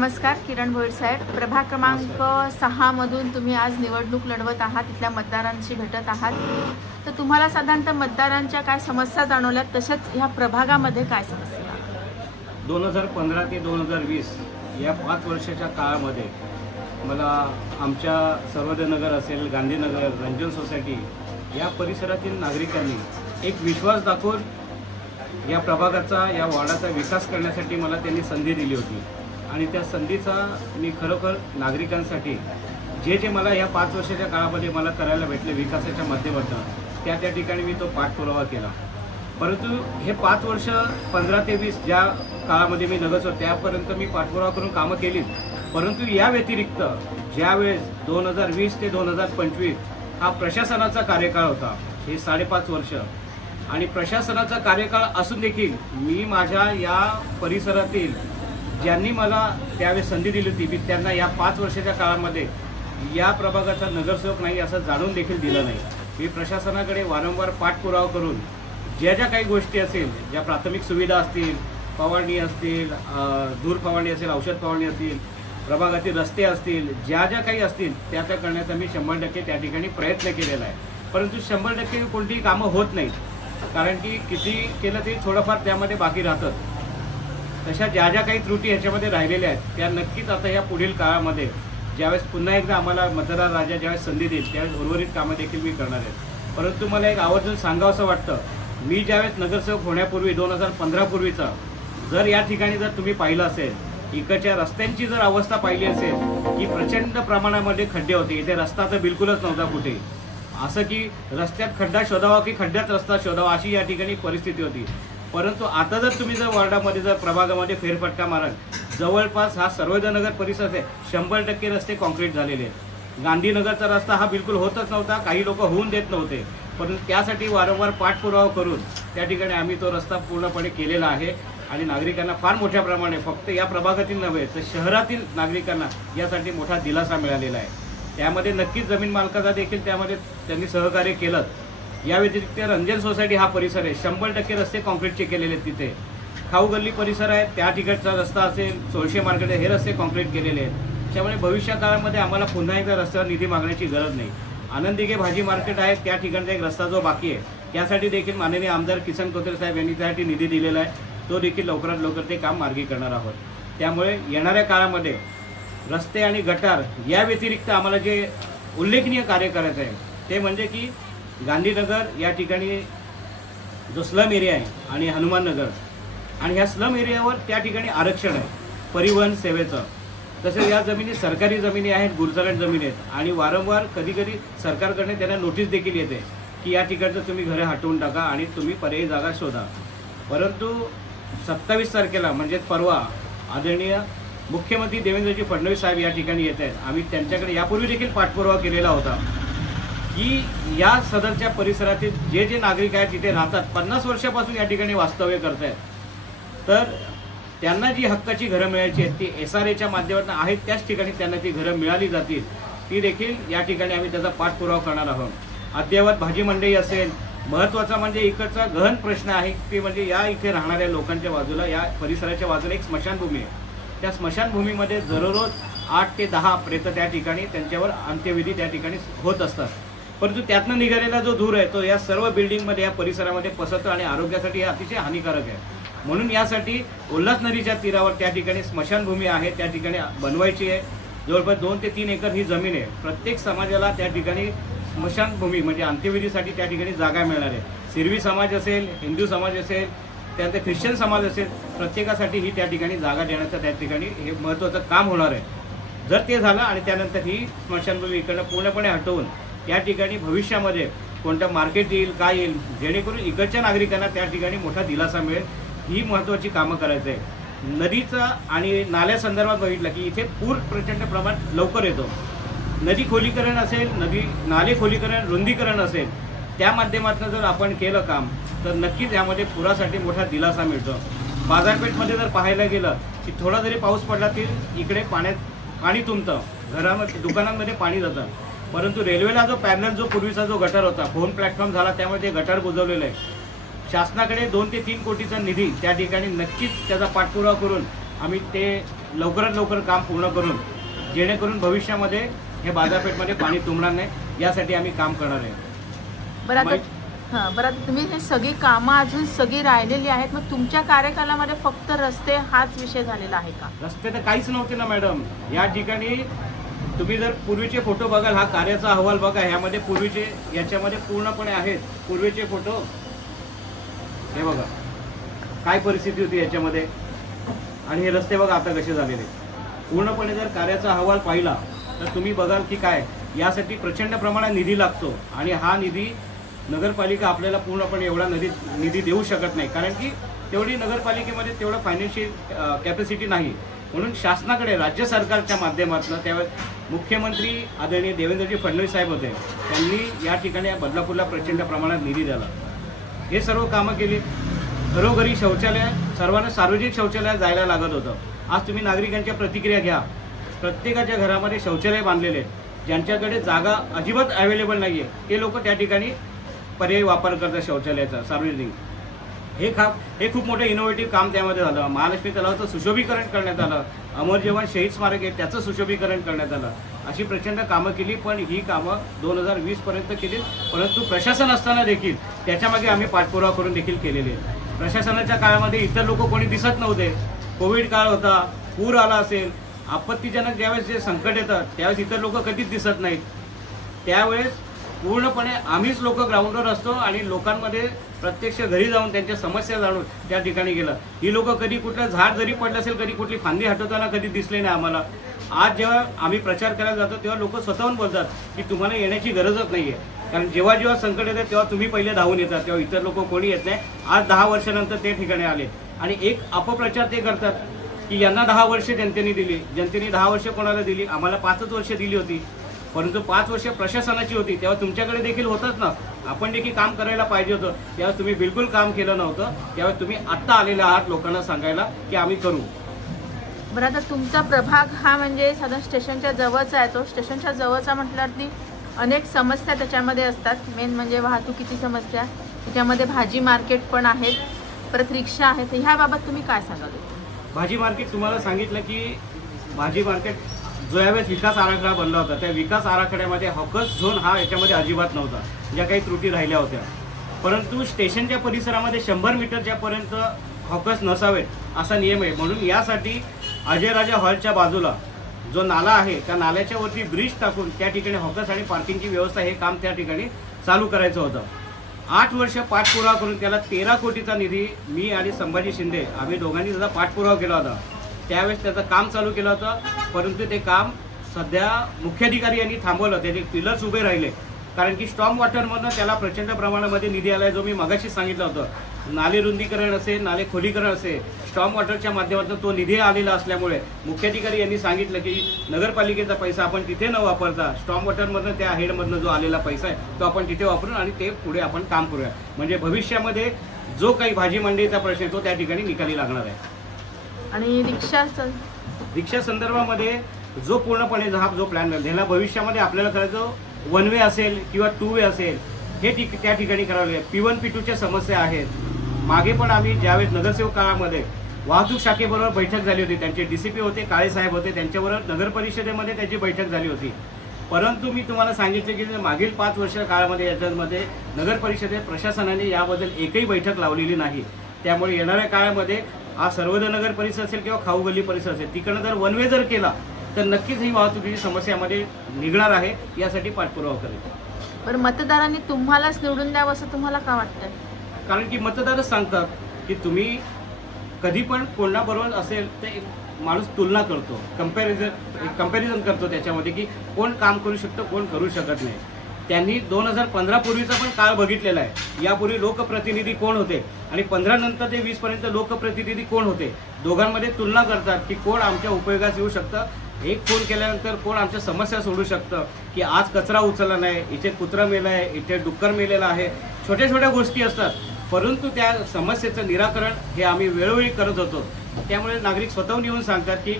नमस्कार, किरण भोईर साहेब, प्रभाग क्रमांक 6 मधून तुम्ही आज निवडणूक लढवत आहात, इथल्या मतदारांशी भेटत आहात. तर तुम्हाला साधारणतः मतदारांच्या काय समस्या जाणवल्यात, तसेच ह्या प्रभागामध्ये काय समस्या? 2015 ते 2020 या 5 वर्षाच्या काळामध्ये मला आमच्या सर्वोदयनगर असेल, गांधीनगर, रंजन सोसायटी या परिसरातील नागरिकांनी एक विश्वास दाखवून या प्रभागाचा, या वॉर्डाचा विकास करण्यासाठी मला त्यांनी संधी दिली होती. आणि त्या संधीचा मी खरोखर नागरिकांसाठी जे मला या 5 वर्षाच्या काळामध्ये मला करायला भेटले विकासाच्या माध्यमातून त्या ठिकाणी मी तो पाठपुरावा केला. परंतु हे 5 वर्ष 15 ते 20 ज्या काळामध्ये मी नगरसेवक त्यापर्यंत मी पाठपुरावा करून कामं केलीच. परंतु या व्यतिरिक्त ज्यावेळेस 2020 ते 2025 हा प्रशासनाचा कार्यकाळ होता, हे 5.5 वर्ष, आणि प्रशासनाचा कार्यकाळ असून देखील मी माझ्या या परिसरातील ज्यांनी मला त्यावेळेस संधी दिली होती, मी त्यांना या 5 वर्षाच्या काळामध्ये या प्रभागाचा नगरसेवक नाही असं जाणून देखील दिलं नाही. मी प्रशासनाकडे वारंवार पाठपुरावा करून ज्या काही गोष्टी असेल, ज्या प्राथमिक सुविधा असतील, फवारणी असतील, धूर फवारणी असेल, औषध फवारणी असतील, प्रभागातील रस्ते असतील, ज्या काही असतील त्या करण्याचा मी 100% त्या ठिकाणी प्रयत्न केलेला आहे. परंतु 100% कोणतीही कामं होत नाहीत, कारण की किती केलं तरी थोडंफार त्यामध्ये बाकी राहतं. तशा ज्या काही त्रुटी ह्याच्यामध्ये राहिलेल्या आहेत त्या नक्कीच आता या पुढील काळामध्ये ज्यावेळेस पुन्हा एकदा आम्हाला मतदार राजा ज्यावेळेस संधी देईल त्यावेळेस उर्वरित कामं देखील मी करणार आहे. परंतु मला एक आवर्जून सांगावं असं वाटतं, मी ज्यावेळेस नगरसेवक होण्यापूर्वी 2015 पूर्वीचा जर या ठिकाणी जर तुम्ही पाहिलं असेल, इकडच्या रस्त्यांची जर अवस्था पाहिली असेल की प्रचंड प्रमाणामध्ये खड्डे होते. इथे रस्ता तर बिलकुलच नव्हता कुठे, असं की रस्त्यात खड्डा शोधावा की खड्ड्यात रस्ता शोधावा अशी या ठिकाणी परिस्थिती होती. परंतु आता जर तुम्ही जर वॉर्डामध्ये जर प्रभागामध्ये फेरफटका माराल, जवळपास हा सर्वोदयनगर परिसर आहे 100% रस्ते कॉन्क्रीट झालेले आहेत. गांधीनगरचा रस्ता हा बिलकुल होतच नव्हता, काही लोक होऊन देत नव्हते. परंतु त्यासाठी वारंवार पाठपुरावा करून त्या ठिकाणी आम्ही तो रस्ता पूर्णपणे केलेला आहे. आणि नागरिकांना फार मोठ्या प्रमाणे, फक्त या प्रभागातील नव्हे तर शहरातील नागरिकांना यासाठी मोठा दिलासा मिळालेला आहे. त्यामध्ये नक्कीच जमीन मालकाचा देखील त्यामध्ये त्यांनी सहकार्य केलं. या व्यतिरिक्त रंजन सोसायटी हा परिसर आहे, 100% रस्ते कॉन्क्रीटचे केलेले आहेत. तिथे खाऊ गल्ली परिसर आहे, त्या ठिकाणचा रस्ता असेल, सोळशे मार्केट हे रस्ते कॉन्क्रीट केलेले आहेत. त्यामुळे भविष्य काळामध्ये आम्हाला पुन्हा एकदा रस्त्यावर निधी मागण्याची गरज नाही. आनंदिगे भाजी मार्केट आहे, त्या ठिकाणचा एक रस्ता जो बाकी आहे त्यासाठी देखील माननीय आमदार किसन कोथरे साहेब यांनी त्यासाठी निधी दिलेला आहे. तो देखील लवकरात लवकर ते काम मार्गी करणार आहोत. त्यामुळे येणाऱ्या काळामध्ये रस्ते आणि गटार या व्यतिरिक्त आम्हाला जे उल्लेखनीय कार्य करायचं आहे ते म्हणजे की गांधीनगर या ठिकाणी जो स्लम एरिया आहे आणि हनुमाननगर, आणि ह्या स्लम एरियावर त्या ठिकाणी आरक्षण आहे परिवहन सेवेचं. तसेच या जमिनी सरकारी जमिनी आहेत, गुरजालट जमिनी आहेत. आणि वारंवार कधीकधी सरकारकडे त्यांना नोटीस देखील येते की या ठिकाणचं तुम्ही घरे हटवून टाका आणि तुम्ही पर्यायी जागा शोधा. परंतु 27 तारखेला म्हणजे परवा आदरणीय मुख्यमंत्री देवेंद्रजी फडणवीस साहेब या ठिकाणी येत आहेत. आम्ही त्यांच्याकडे यापूर्वी देखील पाठपुरावा केलेला होता की या सदरच्या परिसरातील जे नागरिक आहेत तिथे राहतात, 50 वर्षापासून या ठिकाणी वास्तव्य करत आहेत, तर त्यांना जी हक्काची घरं मिळायची आहेत ती SRAच्या माध्यमातून आहेत त्याच ठिकाणी त्यांना ती घरं मिळाली जातील. ती देखील या ठिकाणी आम्ही त्याचा पाठपुरावा करणार आहोत. अद्ययावत भाजी मंडई असेल, महत्त्वाचा म्हणजे इकडचा गहन प्रश्न आहे ते म्हणजे या इथे राहणाऱ्या लोकांच्या बाजूला, या परिसराच्या बाजूला एक स्मशानभूमी आहे. त्या स्मशानभूमीमध्ये दररोज 8 ते 10 प्रेत त्या ठिकाणी त्यांच्यावर अंत्यविधी त्या ठिकाणी होत असतात. परंतु त्यातनं निघालेला जो धूर आहे तो या सर्व बिल्डिंगमध्ये, या परिसरामध्ये पसरतो आणि आरोग्यासाठी हे अतिशय हानिकारक आहे. म्हणून यासाठी उल्हास नदीच्या तीरावर त्या ठिकाणी स्मशानभूमी आहे, त्या ठिकाणी बनवायची आहे. जवळपास 2 ते 3 एकर ही जमीन आहे. प्रत्येक समाजाला त्या ठिकाणी स्मशानभूमी म्हणजे अंत्यविधीसाठी त्या ठिकाणी जागा मिळणार आहे. सिरवी समाज असेल, हिंदू समाज असेल, त्यानंतर ख्रिश्चन समाज असेल, प्रत्येकासाठी ही त्या ठिकाणी जागा देण्याचं त्या ठिकाणी हे महत्त्वाचं काम होणार आहे. जर ते झालं आणि त्यानंतर ही स्मशानभूमी इकडनं पूर्णपणे हटवून त्या ठिकाणी भविष्यामध्ये कोणतं मार्केट येईल, काय येईल, जेणेकरून इकडच्या नागरिकांना त्या ठिकाणी मोठा दिलासा मिळेल, ही महत्त्वाची कामं करायचं आहे. नदीचा आणि नाल्या संदर्भात बघितलं की इथे पूर प्रचंड प्रमाणात लवकर येतो. नदी खोलीकरण असेल, नाले खोलीकरण, रुंदीकरण असेल, त्या माध्यमातून जर आपण केलं काम तर नक्कीच यामध्ये पुरासाठी मोठा दिलासा मिळतो. बाजारपेठमध्ये जर पाहायला गेलं की थोडा जरी पाऊस पडला तरी इकडे पाणी तुंबतं, घरामध्ये दुकानांमध्ये पाणी जातं. परंतु रेल्वेला जो पॅनल जो पूर्वीचा जो गटार होता, फोन प्लॅटफॉर्म झाला त्यामुळे ते गटार बुजवलेलं आहे. शासनाकडे 2 ते 3 कोटीचा निधी त्या ठिकाणी नक्कीच त्याचा पाठपुरावा करून आम्ही ते लवकरात लवकर काम पूर्ण करून जेणेकरून भविष्यामध्ये हे बाजारपेठमध्ये पाणी तुंबणार नाही यासाठी आम्ही काम करणार आहे. बरं आता तुम्ही हे सगळी कामं अजून सगळी राहिलेली आहेत, मग तुमच्या कार्यकालामध्ये फक्त रस्ते हाच विषय झालेला आहे का? रस्ते तर काहीच नव्हते ना मॅडम. या ठिकाणी तुम्ही जर पूर्वीचे फोटो बघाल, हा कार्याचा अहवाल बघा, ह्यामध्ये पूर्वीचे याच्यामध्ये पूर्णपणे आहेत पूर्वीचे फोटो. हे बघा काय परिस्थिती होती याच्यामध्ये, आणि हे रस्ते बघा आता कसे झालेले. पूर्णपणे जर कार्याचा अहवाल पाहिला तर तुम्ही बघाल की काय यासाठी प्रचंड प्रमाणात निधी लागतो, आणि हा निधी नगरपालिका आपल्याला पूर्णपणे एवढा निधी देऊ शकत नाही, कारण की तेवढी नगरपालिकेमध्ये तेवढं फायनान्शियल कॅपॅसिटी नाही. म्हणून शासनाकडे राज्य सरकारच्या माध्यमातून त्यावेळेस मुख्यमंत्री आदरणीय देवेंद्रजी फडणवीस साहेब होते, त्यांनी या ठिकाणी बदलापूरला प्रचंड प्रमाणात निधी दिला. हे सर्व कामं केली. घरोघरी शौचालय, सर्वांना सार्वजनिक शौचालयात जायला लागत होतं. आज तुम्ही नागरिकांच्या प्रतिक्रिया घ्या, प्रत्येकाच्या घरामध्ये शौचालय बांधलेले आहेत. ज्यांच्याकडे जागा अजिबात अवेलेबल नाही आहे ते लोक त्या ठिकाणी पर्यायी वापर करतात शौचालयाचा सार्वजनिक. हे खूप मोठं इनोव्हेटिव्ह काम त्यामध्ये झालं. महालक्ष्मी तलावाचं सुशोभीकरण करण्यात आलं. अमर जवान शहीद स्मारक आहे त्याचं सुशोभीकरण करण्यात आलं. अशी प्रचंड कामं केली, पण ही कामं 2020 पर्यंत केली, परंतु प्रशासन असताना देखील त्याच्यामागे आम्ही पाठपुरावा करून देखील केलेले आहे. प्रशासनाच्या काळामध्ये इतर लोक कोणी दिसत नव्हते. कोविड काळ होता, पूर आला असेल, आपत्तीजनक ज्यावेळेस जे संकट येतं त्यावेळेस इतर लोक कधीच दिसत नाहीत. त्यावेळेस पूर्णपणे आम्हीच लोक ग्राउंडवर असतो आणि लोकांमध्ये प्रत्यक्ष घरी जाऊन त्यांच्या समस्या जाणून त्या ठिकाणी गेलं. ही लोक कधी कुठलं झाड जरी पडलं असेल, कधी कुठली फांदी हटवताना कधी दिसले नाही आम्हाला. आज जेव्हा आम्ही प्रचार करायला जातो तेव्हा लोक स्वतःहून बोलतात की तुम्हाला येण्याची गरजच नाही आहे, कारण जेव्हा जेव्हा संकट येतं तेव्हा तुम्ही पहिले धावून येतात, तेव्हा इतर लोक कोणी येत नाही. आज 10 वर्षानंतर ते ठिकाणी आले आणि एक अपप्रचार ते करतात की यांना 10 वर्ष जनतेने दिली. जनतेने 10 वर्ष कोणाला दिली? आम्हाला 5च वर्ष दिली होती, परंतु 5 वर्ष प्रशासनाची होती. तेव्हा तुमच्याकडे देखील होतच ना, आपण देखील काम करायला पाहिजे होतं. तेव्हा तुम्ही बिलकुल काम केलं नव्हतं. तेव्हा तुम्ही आत्ता आलेले आहात लोकांना सांगायला की आम्ही करू. बरं आता तुमचा प्रभाग हा म्हणजे साधारण स्टेशनच्या जवळचा आहे. तो स्टेशनच्या जवळचा म्हटल्यावरती अनेक समस्या त्याच्यामध्ये असतात. मेन म्हणजे वाहतुकीची समस्या, त्याच्यामध्ये भाजी मार्केट पण आहेत, परत रिक्षा आहेत. ह्याबाबत तुम्ही काय सांगाल? भाजी मार्केट तुम्हाला सांगितलं की भाजी मार्केट जो यावेळेस विकास आराखडा बनला होता त्या विकास आराखड्यामध्ये हॉकर्स झोन हा याच्यामध्ये अजिबात नव्हता. ज्या काही त्रुटी राहिल्या होत्या, परंतु स्टेशनच्या परिसरामध्ये 100 मीटरच्या पर्यंत हॉकर्स नसावेत असा नियम आहे. म्हणून यासाठी अजयराजा हॉलच्या बाजूला जो नाला आहे त्या नाल्याच्या वरती ब्रिज टाकून त्या ठिकाणी हॉकर्स आणि पार्किंगची व्यवस्था हे काम त्या ठिकाणी चालू करायचं होतं. 8 वर्ष पाठपुरावा करून त्याला 13 कोटीचा निधी मी आणि संभाजी शिंदे आम्ही दोघांनी त्याचा पाठपुरावा केला होता. त्यावेळेस त्याचं काम चालू केलं होतं, परंतु ते काम सध्या मुख्याधिकारी यांनी थांबवलं. त्याचे पिलर्स उभे राहिले, कारण की स्टॉर्म वॉटरमधनं त्याला प्रचंड प्रमाणामध्ये निधी आला आहे, जो मी मगाशी सांगितलं होतं. नाले रुंदीकरण असेल, नाले खोलीकरण असेल, स्टॉर्म वॉटरच्या माध्यमातून तो निधी आलेला असल्यामुळे मुख्याधिकारी यांनी सांगितलं की नगरपालिकेचा पैसा आपण तिथे न वापरता स्टॉर्म वॉटरमधनं त्या हेडमधनं जो आलेला पैसा आहे तो आपण तिथे वापरून आणि ते पुढे आपण काम करूया. म्हणजे भविष्यामध्ये जो काही भाजी मंडईचा प्रश्न आहे तो त्या ठिकाणी निकाली लागणार आहे. आणि रिक्षा संदर्भामध्ये जो पूर्णपणे जो प्लॅन ह्याला भविष्यामध्ये आपल्याला करायचं 1 वे असेल किंवा 2 वे असेल हे त्या ठिकाणी करावं लागेल. P1 P2च्या समस्या आहेत. मागे पण आम्ही ज्यावेळेस नगरसेवक काळामध्ये वाहतूक शाखेबरोबर बैठक झाली होती, त्यांचे DCP होते, काळे साहेब होते, त्यांच्याबरोबर नगर परिषदेमध्ये त्याची बैठक झाली होती. परंतु मी तुम्हाला सांगितलं की मागील 5 वर्ष काळामध्ये याच्यामध्ये नगर परिषदेत प्रशासनाने याबद्दल एकही बैठक लावलेली नाही. त्यामुळे येणाऱ्या काळामध्ये हा सर्वोदय नगर परिसर असेल किंवा खाऊ गल्ली परिसर असेल तिकडनं जर 1 वे जर केला तर नक्कीच ही वाहतुकीची समस्यामध्ये निघणार आहे. यासाठी पाठपुरावा करेल. पण मतदारांनी तुम्हालाच निवडून द्यावं असं तुम्हाला का वाटतंय? कारण की मतदारच सांगतात की तुम्ही कधी पण कोणाबरोबर असेल तर एक माणूस तुलना करतो, कंपॅरिझन करतो त्याच्यामध्ये की कोण काम करू शकतं, कोण करू शकत नाही. त्यांनी 2015 पूर्वीचा पण काळ बघितलेला आहे. यापूर्वी लोकप्रतिनिधी कोण होते आणि 15 नंतर ते 20 पर्यंत लोकप्रतिनिधी कोण होते, दोघांमध्ये तुलना करतात की कोण आमच्या उपयोगात येऊ शकतं. एक फोन केल्यानंतर कोण आमच्या समस्या सोडू शकतं, की आज कचरा उचलला नाही, इथे कुत्रा मेला आहे, इथे डुक्कर मेलेला आहे. छोट्या छोट्या गोष्टी असतात, परंतु त्या समस्येचं निराकरण हे आम्ही वेळोवेळी करत होतो. त्यामुळे नागरिक स्वतःहून येऊन सांगतात की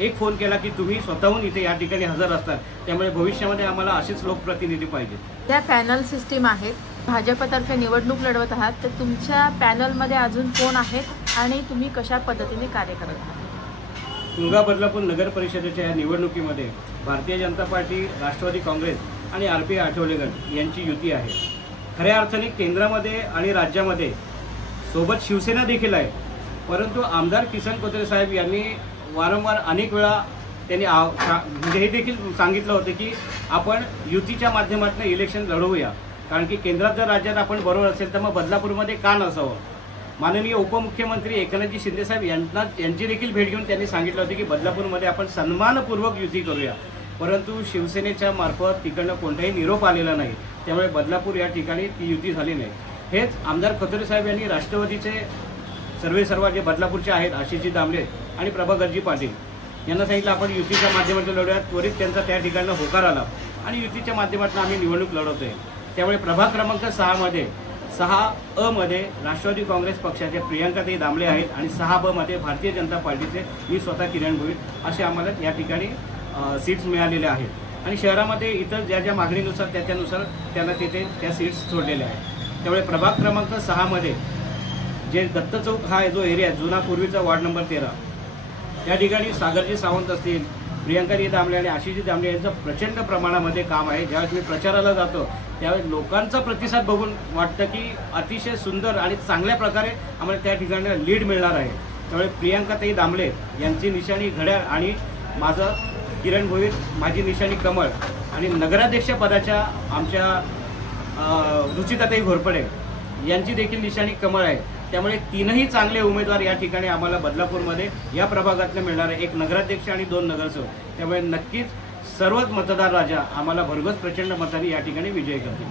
एक फोन केला की तुम्ही स्वतःहून इथे या ठिकाणी हजर असतात. त्यामुळे भविष्यामध्ये आम्हाला असेच लोकप्रतिनिधी पाहिजेत. त्या पॅनल सिस्टीम आहेत, भाजपतर्फे निवडणूक लढवत आहात, तर तुमच्या पॅनलमध्ये अजून कोण आहेत आणि तुम्ही कशा पद्धतीने कार्य करत आहात? तुळगा बदलापूर नगर परिषदेच्या या निवडणुकीमध्ये भारतीय जनता पार्टी, राष्ट्रवादी काँग्रेस आणि RP आठवले गट यांची युती आहे. खऱ्या अर्थाने केंद्रामध्ये आणि राज्यामध्ये सोबत शिवसेना देखील आहे. परंतु आमदार किसन कथोरे साहेब यांनी वारंवार अनेक वेळा त्यांनी म्हणजे हे देखील सांगितलं होतं की आपण युतीच्या माध्यमातून इलेक्शन लढवूया, कारण की केंद्रात जर राज्यात आपण बरोबर असेल तर मग बदलापूरमध्ये का नसावं. माननीय उपमुख्यमंत्री एकनाथजी शिंदेसाहेब यांची देखील भेट घेऊन त्यांनी सांगितलं होतं की बदलापूरमध्ये आपण सन्मानपूर्वक युती करूया. परंतु शिवसेनेच्या मार्फत तिकडनं कोणताही निरोप आलेला नाही, त्यामुळे बदलापूर या ठिकाणी ती युती झाली नाही. हेच आमदार कथोरे साहेब यांनी राष्ट्रवादीचे सर्व जे बदलापूरचे आहेत आशिषजी दामले आणि प्रभाकरजी पाटील यांना सांगितलं आपण युतीच्या माध्यमातून लढूया. त्वरित त्यांचा त्या ठिकाणी होकार आला आणि युतीच्या माध्यमातून आम्ही निवडणूक लढवतोय. त्यामुळे प्रभाग क्रमांक 6 मध्ये राष्ट्रवादी काँग्रेस पक्षाचे प्रियंकाताई दामले आहेत आणि 6 मध्ये भारतीय जनता पार्टीचे मी स्वतः किरण भोईर असे आम्हाला या ठिकाणी सीट्स मिळालेल्या आहेत. आणि शहरामध्ये इतर ज्या ज्या मागणीनुसार त्याच्यानुसार त्यांना तिथे त्या सीट्स सोडलेल्या आहेत. त्यामुळे प्रभाग क्रमांक 6 मध्ये जे दत्त चौक हा जो एरिया जुना पूर्वीचा वार्ड नंबर 13 त्या ठिकाणी सागरजी सावंत असतील, प्रियंकाजी दामले आणि आशिषजी दामले यांचं प्रचंड प्रमाणामध्ये काम आहे. ज्यावेळेस मी प्रचाराला जातो त्यावेळेस लोकांचा प्रतिसाद बघून वाटतं की अतिशय सुंदर आणि चांगल्या प्रकारे आम्हाला त्या ठिकाणी लीड मिळणार आहे. त्यामुळे प्रियंकाताई दामले यांची निशाणी घड्याळ आणि माझं किरण भोईर माझी निशाणी कमळ आणि नगराध्यक्ष पदाच्या आमच्या रुचिताताई घोरपडे यांची देखील निशाणी कमळ आहे. त्यामुळे 3ही चांगले उमेदवार या ठिकाणी आम्हाला बदलापूरमध्ये या प्रभागातून मिळणार आहे, 1 नगराध्यक्ष आणि 2 नगरसेवक. त्यामुळे नक्कीच सर्वच मतदार राजा आम्हाला भरघोस प्रचंड मतांनी या ठिकाणी विजयी करतील.